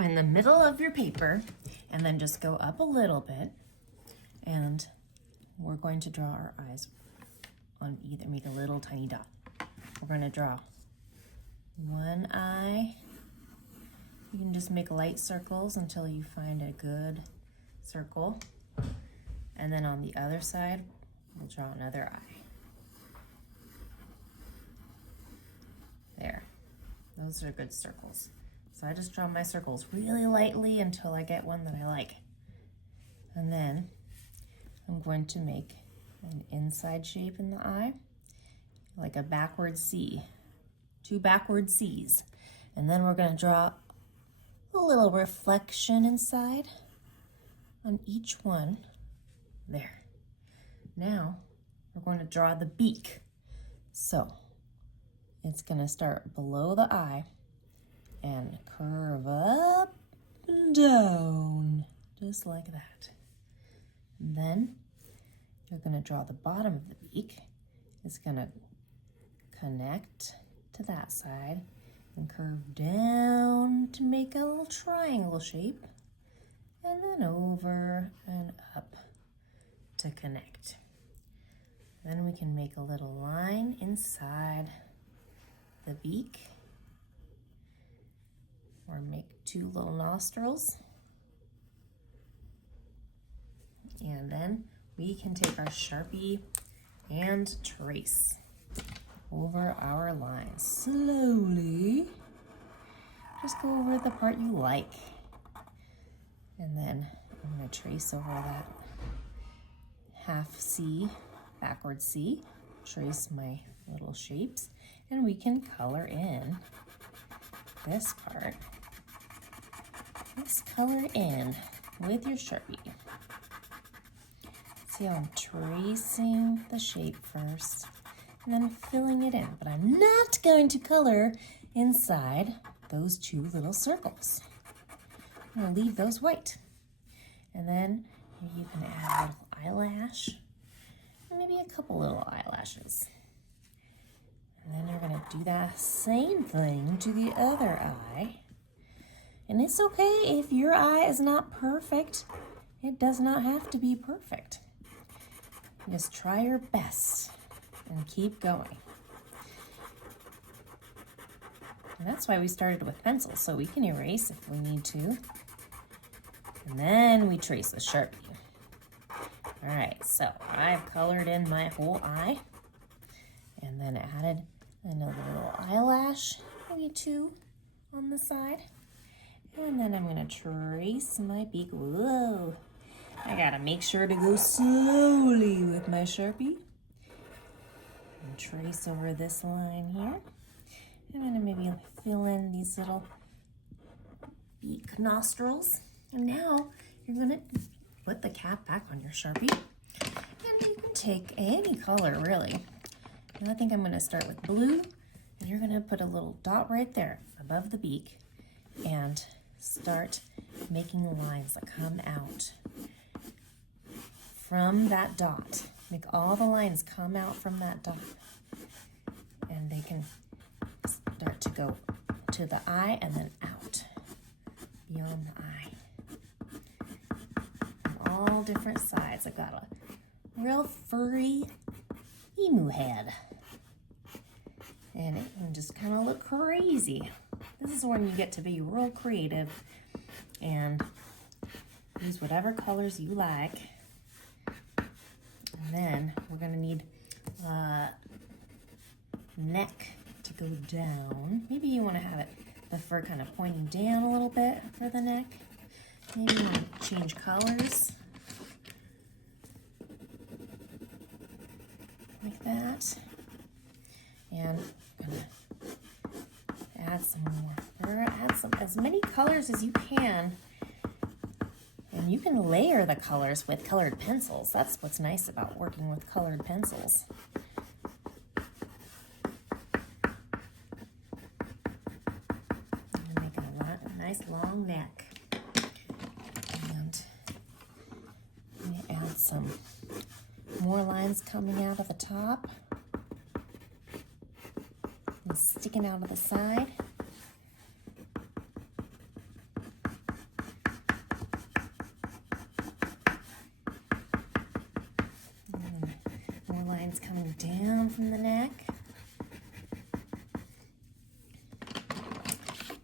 Find the middle of your paper and then just go up a little bit, and we're going to draw our eyes on either, make a little tiny dot. We're going to draw one eye. You can just make light circles until you find a good circle. And then on the other side, we'll draw another eye. There, those are good circles. So I just draw my circles really lightly until I get one that I like. And then I'm going to make an inside shape in the eye, like a backward C, 2 backward C's. And then we're going to draw a little reflection inside on each one. There. Now we're going to draw the beak. So it's going to start below the eye and curve up and down, just like that. And then you're going to draw the bottom of the beak. It's going to connect to that side and curve down to make a little triangle shape, and then over and up to connect. Then we can make a little line inside the beak, or make 2 little nostrils. And then we can take our Sharpie and trace over our lines slowly. Just go over the part you like. And then I'm going to trace over that half C, backward C, trace my little shapes, and we can color in this part. Let's color in with your Sharpie. See how I'm tracing the shape first and then filling it in, but I'm not going to color inside those 2 little circles. I'm going to leave those white. And then you can add a little eyelash, maybe a couple little eyelashes. And then you're going to do that same thing to the other eye. And it's okay if your eye is not perfect. It does not have to be perfect. Just try your best and keep going. And that's why we started with pencils, so we can erase if we need to. And then we trace the Sharpie. All right, so I've colored in my whole eye, and then added another little eyelash, maybe 2 on the side. And then I'm gonna trace my beak. Whoa, I gotta make sure to go slowly with my Sharpie. And trace over this line here. I'm gonna maybe fill in these little beak nostrils. And now you're gonna put the cap back on your Sharpie. And you can take any color, really. And I think I'm gonna start with blue. And you're gonna put a little dot right there above the beak and start making lines that come out from that dot. Make all the lines come out from that dot. And they can start to go to the eye and then out beyond the eye. On all different sides. I've got a real furry emu head. And it can just kind of look crazy. This is when you get to be real creative and use whatever colors you like. And then we're going to need a neck to go down. Maybe you want to have the fur kind of pointing down a little bit for the neck. Maybe you want to change colors. Like that. And I'm going to add some more fur. Add as many colors as you can. And you can layer the colors with colored pencils. That's what's nice about working with colored pencils. And making a nice long neck. And I'm going to add some more lines coming out of the top and sticking out of the side. down from the neck.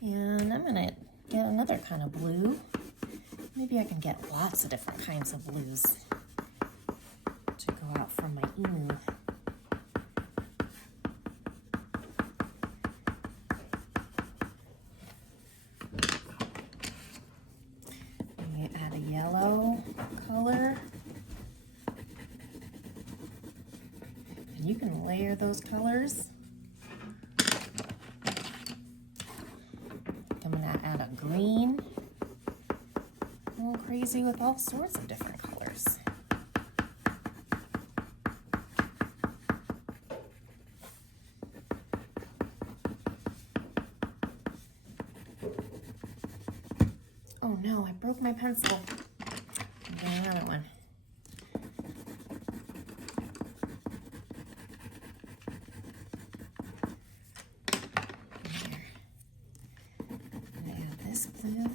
And I'm gonna get another kind of blue. Maybe I can get lots of different kinds of blues to go out from my emu. Add a yellow color. And you can layer those colors. I'm gonna add a green. I'm crazy with all sorts of different colors. Oh no, I broke my pencil. I'm getting another one. There. I'm gonna add this blue.